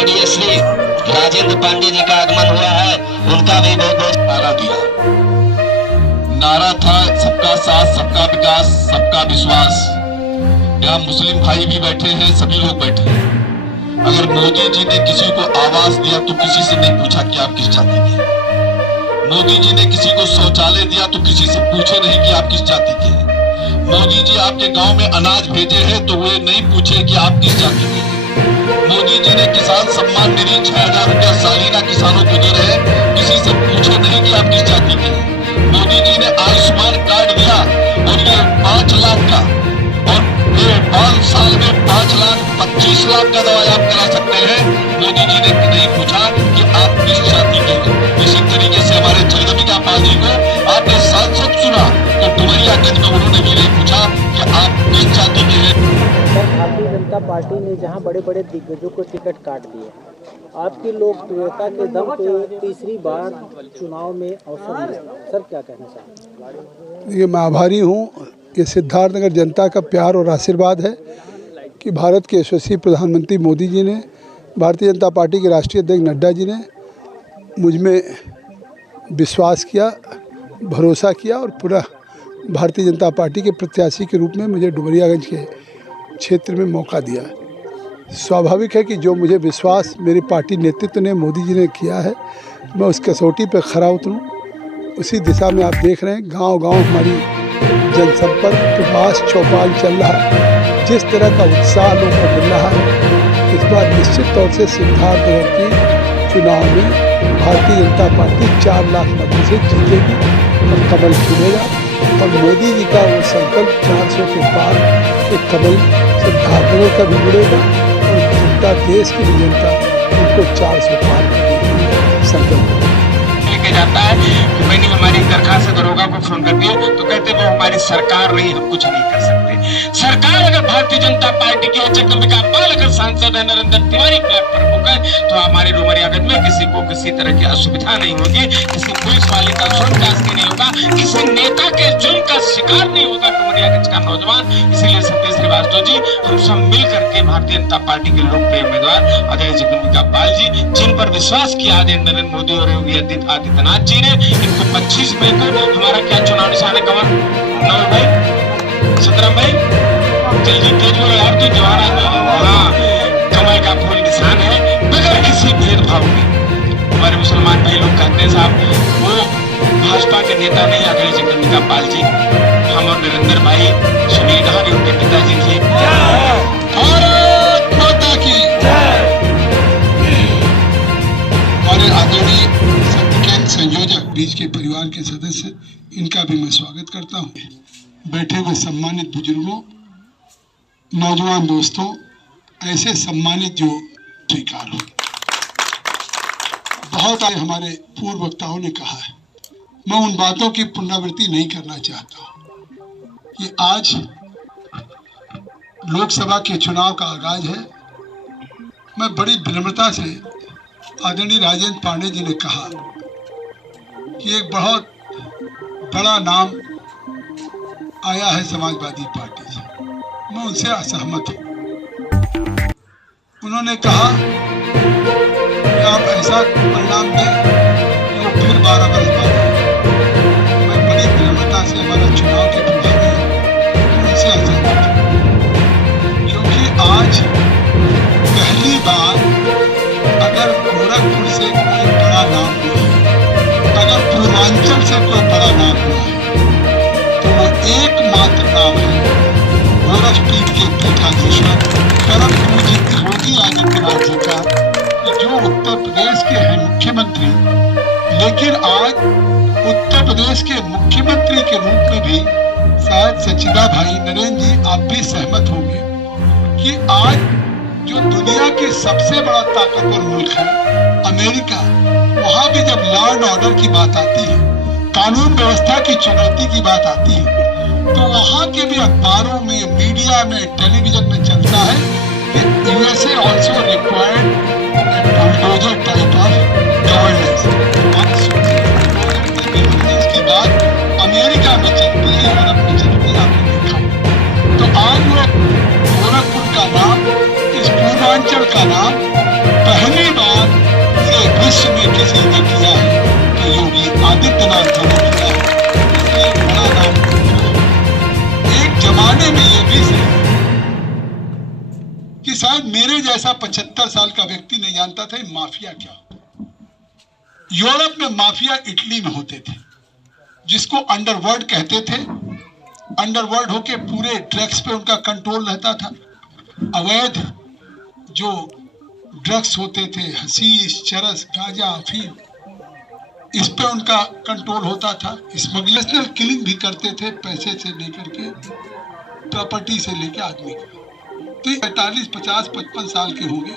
आदरणीय श्री राजेंद्र पांडे जी का आगमन हुआ है, उनका भी बहुत बहुत नारा दिया। नारा था सबका साथ, सबका विकास, सबका विश्वास। यहाँ मुस्लिम भाई भी बैठे हैं, सभी लोग बैठे हैं। अगर मोदी जी ने किसी को आवास दिया तो किसी से नहीं पूछा कि आप किस जाति के हैं। मोदी जी ने किसी को शौचालय दिया तो किसी से पूछे नहीं कि आप किस जाति के हैं। मोदी जी आपके गांव में अनाज भेजे हैं तो वे नहीं पूछे कि आप किस जाति के हैं। मोदी जी ने किसान सम्मान निधि 6000 रुपया सालाना किसानों को दे रहे हैं, किसी से पूछे नहीं कि आप किस जाति के हैं। मोदी जी ने आयुष्मान कार्ड दिया और ये 5 लाख का, और ये 5 साल में 5,25,00,000 का दवाई आप करा सकते हैं। मोदी जी ने नहीं पूछा कि आप किस जाति के हैं। इसी तरीके से हमारे जगदम्बिका पाल जी को आपने सांसद चुना तो डुमरियागंज में उन्होंने भी नहीं पूछा कि आप किस जाति के हैं। भारतीय जनता पार्टी ने जहां बड़े बड़े दिग्गजों को टिकट काट दिए, आपकी लोकप्रियता के दम पे तीसरी बार चुनाव में अवसर मिला, सर क्या कहना चाहेंगे? देखिए, मैं आभारी हूँ। ये सिद्धार्थनगर जनता का प्यार और आशीर्वाद है कि भारत के यशस्वी प्रधानमंत्री मोदी जी ने, भारतीय जनता पार्टी के राष्ट्रीय अध्यक्ष नड्डा जी ने मुझ में विश्वास किया, भरोसा किया और पुनः भारतीय जनता पार्टी के प्रत्याशी के रूप में मुझे डुमरियागंज के क्षेत्र में मौका दिया। स्वाभाविक है कि जो मुझे विश्वास मेरी पार्टी नेतृत्व ने, मोदी जी ने किया है, मैं उस कसौटी पर खरा उतरूँ। उसी दिशा में आप देख रहे हैं, गांव-गांव हमारी जनसंपर्क प्रवास चौपाल चल रहा है। जिस तरह का उत्साह लोगों को मिल रहा है, इस बार निश्चित तौर से सिद्धार्थनगर की चुनाव में भारतीय जनता पार्टी 4 लाख मतों से जीतेगी और कमल खिलेगा। और मोदी जी का वो संकल्प 400 के पार एक कमल सिद्धार्थनगर का भी जुड़ेगा और जनता, देश की जनता उनको 400 पार करने की संकल्प लेके जाता है। तो मैंने हमारी दरखास्त दरोगा को फोन कर दिया तो कहते वो हमारी सरकार नहीं, हम कुछ नहीं कर सकते। सरकार अगर भारतीय जनता पार्टी की है, जगदम्बिका पाल अगर सांसद है, नरेंद्र तिवारी प्रमुख है, तो हमारे डुमरियागंज में किसी को किसी तरह की असुविधा नहीं होगी, किसी पुलिस वाले का जुल्म शास्ति नहीं होगा, किसी नेता के जुल्म का शिकार नहीं होगा डुमरियागंज का नौजवान। इसीलिए सतीश श्रीवास्तव जी, हम सब मिल करके भारतीय जनता पार्टी के लोकप्रिय उम्मीदवार आदरणीय जगदम्बिका पाल जी, जिन पर विश्वास किया आदरणीय नरेंद्र मोदी और योगी आदित्यनाथ जी ने, इनको 25 मई को हमारा क्या चुनाव निशान है कमल? 9 भाई, 17 भाई, जल्दी तेज बोलो यार, तो जवाहर कमल का फूल निशान है, बगैर किसी भेदभाव के। हमारे मुसलमान भाई लोग कहते हैं साहब वो भाजपा के नेता नहीं, आदरणीय जगदम्बिका पाल जी, हम और नरेंद्र भाई, सुनील गांधी उनके पिताजी थे। भारत माता की हमारे आदरणीय संयोजक, बीच के परिवार के सदस्य, इनका भी मैं स्वागत करता हूँ। बैठे हुए सम्मानित बुजुर्गों, नौजवान दोस्तों, ऐसे सम्मानित जो स्वीकार हो। बहुत आए हमारे पूर्व वक्ताओं ने कहा है, मैं उन बातों की पुनरावृत्ति नहीं करना चाहता। ये आज लोकसभा के चुनाव का आगाज है। मैं बड़ी विनम्रता से आदरणीय राजेंद्र पांडे जी ने कहा कि एक बहुत बड़ा नाम आया है समाजवादी पार्टी से, मैं उनसे असहमत हूँ। उन्होंने कहा कि आप ऐसा परिणाम दें कि वो फिर 12 वर्ष बाद। मैं बड़ी विनम्रता से हमारा चुनाव के प्रभावी उनसे असहमत हूँ, क्योंकि आज पहली बार अगर गोरखपुर से कोई बड़ा नाम हुआ है, अगर पूर्वांचल से कोई बड़ा नाम हुआ है, तो वो एकमात्र नाम है गोरखपीठ के पीठाधीश्वर परम पूज्य योगी आदित्यनाथ जी का, जो उत्तर प्रदेश के हैं मुख्यमंत्री। लेकिन आज उत्तर प्रदेश के मुख्यमंत्री के रूप में भी शायद सचिदा भाई, नरेंद्र जी, आप भी सहमत होंगे कि आज जो दुनिया के सबसे बड़ा ताकतवर मुल्क है अमेरिका, वहां भी जब लॉ एंड ऑर्डर की बात आती है, कानून व्यवस्था की चुनौती की बात आती है, तो वहां के भी अखबारों में, मीडिया में, टेलीविजन में चलता है कि USA also required bulldozer type of governance. की बात अमेरिका में चलती है, यूरोप में चलती है, आपने देखा। तो आज वो गोरखपुर का नाम, इस पूर्वांचल का नाम पहले में किसी ने किया है तो योगी आदित्यनाथ जी ने किया है, इसलिए बड़ा नाम है। एक जमाने में ये भी सही कि शायद मेरे जैसा 75 साल का व्यक्ति नहीं जानता था माफिया क्या। यूरोप में माफिया इटली में होते थे, जिसको अंडरवर्ल्ड कहते थे। अंडरवर्ल्ड होके पूरे ड्रग्स पे उनका कंट्रोल रहता था। अवैध जो ड्रग्स होते थे, हशीश, चरस, गांजा, अफीम, इस पे उनका कंट्रोल होता था। स्मगलर किलिंग भी करते थे, पैसे से लेकर के, प्रॉपर्टी से लेकर आदमी का। तो 45, 50, 55 साल के होंगे,